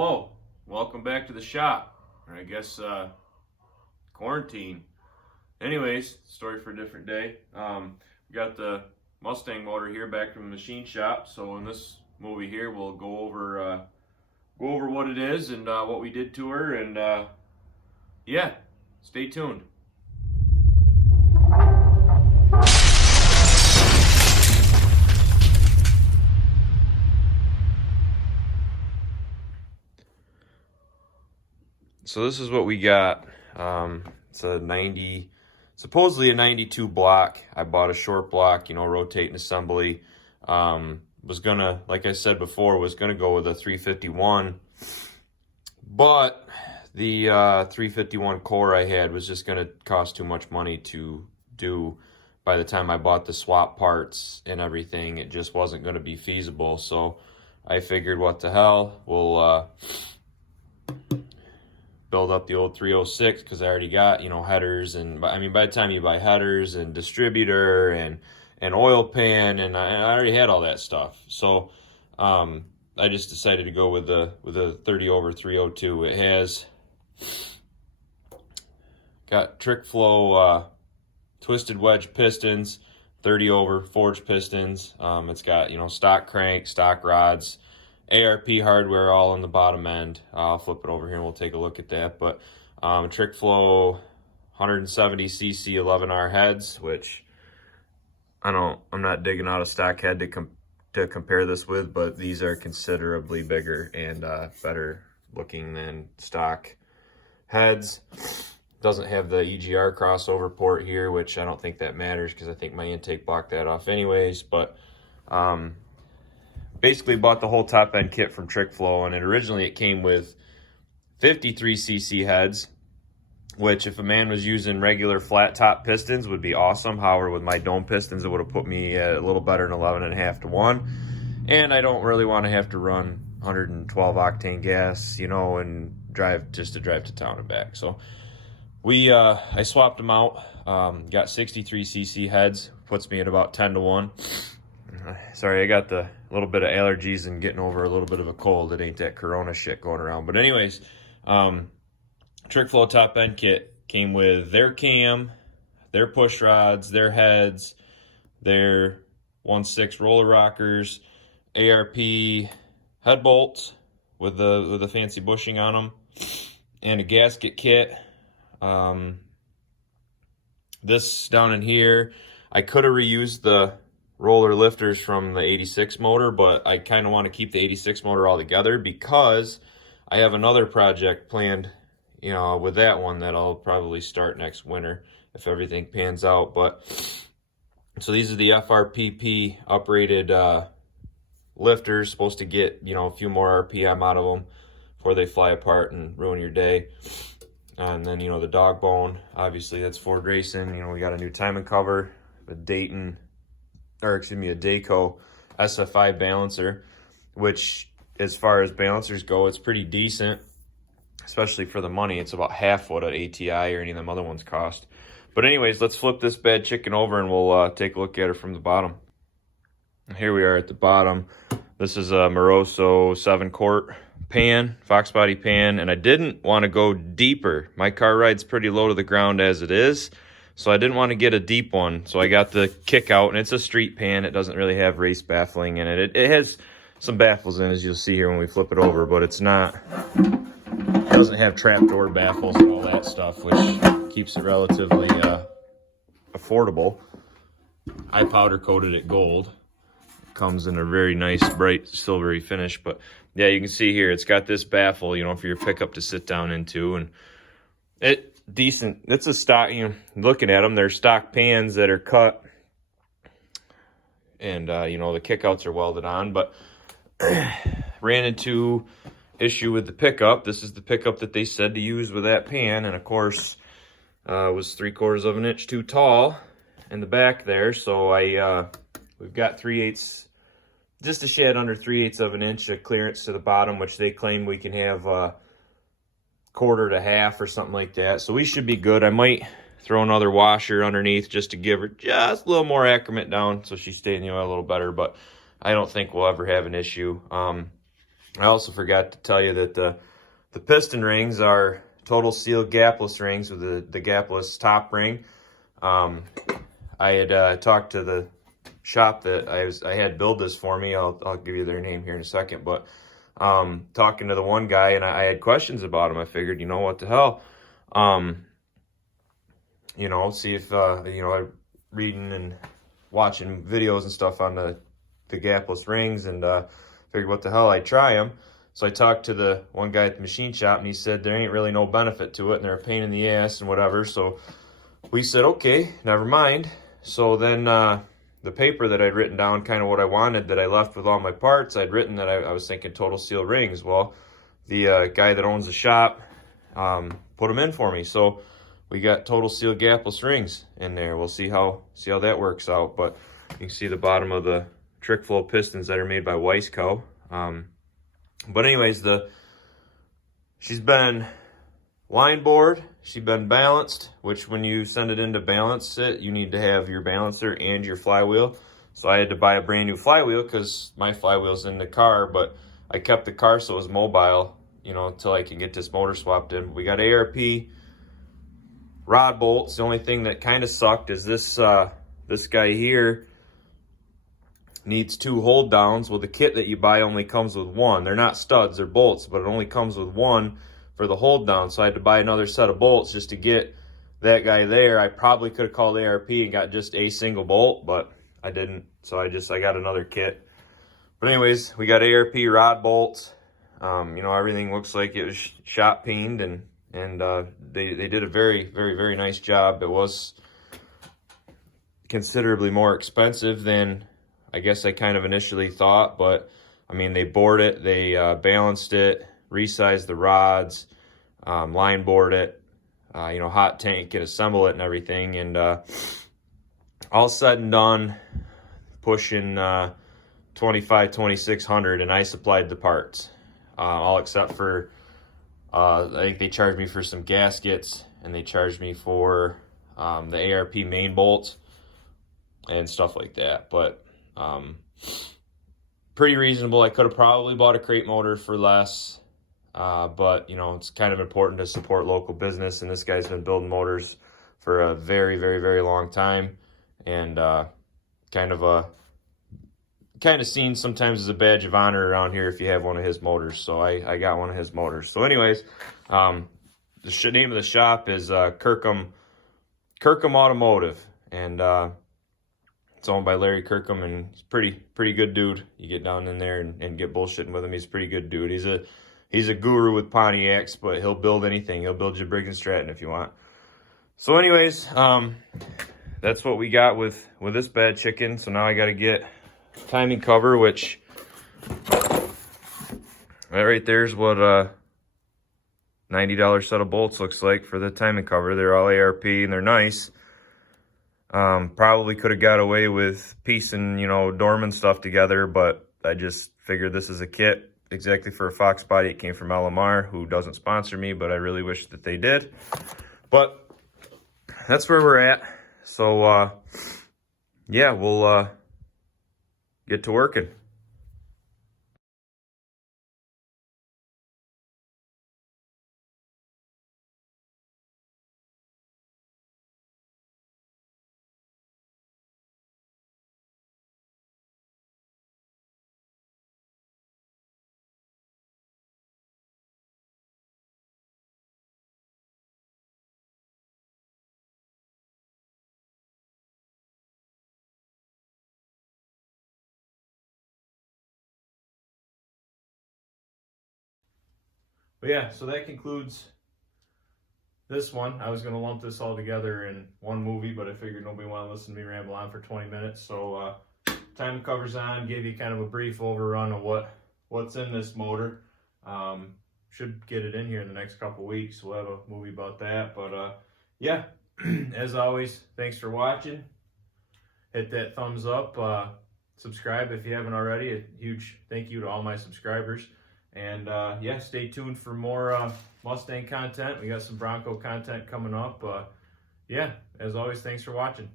hello. Welcome back to the shop. Or I guess quarantine. Anyways, story for a different day. We got the Mustang motor here back from the machine shop. So in this movie here, we'll go over what it is and what we did to her, and yeah, stay tuned. So this is what we got. It's a 90, supposedly a 92 block. I bought a short block, rotating assembly. Was gonna, like I said before, was gonna go with a 351, but the 351 core I had was just gonna cost too much money to do. By the time I bought the swap parts and everything, it just wasn't gonna be feasible. So I figured, what the hell, we'll build up the old 306, because I already got, headers, and I mean, by the time you buy headers and distributor and oil pan, and I already had all that stuff. So I just decided to go with a 30/302. It has got trick flow twisted wedge pistons, 30/, forged pistons. It's got, stock crank, stock rods, ARP hardware all on the bottom end. I'll flip it over here and we'll take a look at that. But trick flow 170cc 11R heads, which I'm not digging out a stock head to compare this with, but these are considerably bigger and better looking than stock heads. Doesn't have the EGR crossover port here, which I don't think that matters because I think my intake blocked that off anyways. But basically bought the whole top end kit from Trick Flow, and originally it came with 53cc heads, which if a man was using regular flat top pistons would be awesome. However, with my dome pistons, it would have put me a little better than 11.5 to 1. And I don't really want to have to run 112 octane gas, and drive to town and back. So I swapped them out, got 63cc heads, puts me at about 10 to 1. Sorry, I got the little bit of allergies and getting over a little bit of a cold. It ain't that corona shit going around. But anyways, Trick Flow top end kit came with their cam, their push rods, their heads, their 1/6 roller rockers, ARP head bolts with the fancy bushing on them, and a gasket kit. This down in here, I could have reused the roller lifters from the 86 motor, but I kind of want to keep the 86 motor all together because I have another project planned, with that one that I'll probably start next winter if everything pans out. But so these are the FRPP uprated lifters, supposed to get, a few more RPM out of them before they fly apart and ruin your day. And then, the dog bone, obviously that's Ford Racing. We got a new timing cover, a Dayco SFI balancer, which as far as balancers go, it's pretty decent, especially for the money. It's about half what an ATI or any of them other ones cost. But anyways, let's flip this bad chicken over and we'll take a look at her from the bottom. Here we are at the bottom. This is a Moroso 7-quart pan, Fox body pan, and I didn't want to go deeper. My car ride's pretty low to the ground as it is, so I didn't want to get a deep one. So I got the kick out, and it's a street pan. It doesn't really have race baffling in it. It has some baffles in it, as you'll see here when we flip it over, but it doesn't have trapdoor baffles and all that stuff, which keeps it relatively affordable. I powder coated it gold. It comes in a very nice, bright, silvery finish, but yeah, you can see here, it's got this baffle, for your pickup to sit down into, and decent. It's a stock, looking at them, they're stock pans that are cut, and the kickouts are welded on. But ran into issue with the pickup. This is the pickup that they said to use with that pan, and of course was 3/4 of an inch too tall in the back there. So we've got 3/8, just a shade under 3/8 of an inch of clearance to the bottom, which they claim we can have 1/4 to 1/2 or something like that. So we should be good. I might throw another washer underneath just to give her just a little more accurate down so she stays in the oil a little better, but I don't think we'll ever have an issue. I also forgot to tell you that the piston rings are total seal gapless rings with the gapless top ring. I had talked to the shop that I had build this for me. I'll give you their name here in a second, but talking to the one guy, and I had questions about him. I figured, what the hell, see if I'm reading and watching videos and stuff on the gapless rings, and figured what the hell, I'd try them. So I talked to the one guy at the machine shop, and he said there ain't really no benefit to it, and they're a pain in the ass and whatever. So we said, okay, never mind. So then the paper that I'd written down, kind of what I wanted, that I left with all my parts, I'd written that I was thinking total seal rings. Well, the guy that owns the shop put them in for me. So we got total seal gapless rings in there. We'll see how that works out. But you can see the bottom of the trick flow pistons that are made by Weissco. But anyways, she's been line bored, she's been balanced, which when you send it in to balance it, you need to have your balancer and your flywheel. So I had to buy a brand new flywheel because my flywheel's in the car, but I kept the car so it was mobile, until I can get this motor swapped in. We got ARP rod bolts. The only thing that kind of sucked is this guy here needs 2 hold downs. Well, the kit that you buy only comes with 1. They're not studs, they're bolts, but it only comes with 1 for the hold down. So I had to buy another set of bolts just to get that guy there. I probably could have called ARP and got just a single bolt, but I didn't. So I got another kit. But anyways, we got ARP rod bolts. Everything looks like it was shot peened, and they did a very, very, very nice job. It was considerably more expensive than I guess I kind of initially thought, but I mean, they bored it, they balanced it, resized the rods, line bored it, hot tank and assemble it and everything. And all said and done, pushing 2,600, and I supplied the parts, all except for I think they charged me for some gaskets, and they charged me for the ARP main bolts and stuff like that. But pretty reasonable. I could have probably bought a crate motor for less, but it's kind of important to support local business, and this guy's been building motors for a very, very, very long time, and kind of seen sometimes as a badge of honor around here if you have one of his motors. So I got one of his motors. So anyways, the name of the shop is Kirkham Automotive, and it's owned by Larry Kirkham, and he's pretty good dude. You get down in there and get bullshitting with him. He's a pretty good dude. He's a guru with Pontiacs, but he'll build anything. He'll build you Briggs and Stratton if you want. So anyways, that's what we got with this bad chicken. So now I got to get timing cover, which that right there is what $90 set of bolts looks like for the timing cover. They're all ARP and they're nice. Probably could have got away with piecing, Dorman stuff together, but I just figured this is a kit exactly for a Fox body. It came from LMR, who doesn't sponsor me, but I really wish that they did. But that's where we're at. So, yeah, we'll get to working. But yeah, so that concludes this one. I was going to lump this all together in one movie, but I figured nobody wanted to listen to me ramble on for 20 minutes. So time cover's on, gave you kind of a brief overrun of what's in this motor. Should get it in here in the next couple weeks. We'll have a movie about that. But yeah, as always, thanks for watching. Hit that thumbs up. Subscribe if you haven't already. A huge thank you to all my subscribers. And yeah, stay tuned for more Mustang content. We got some Bronco content coming up. Yeah, as always, thanks for watching.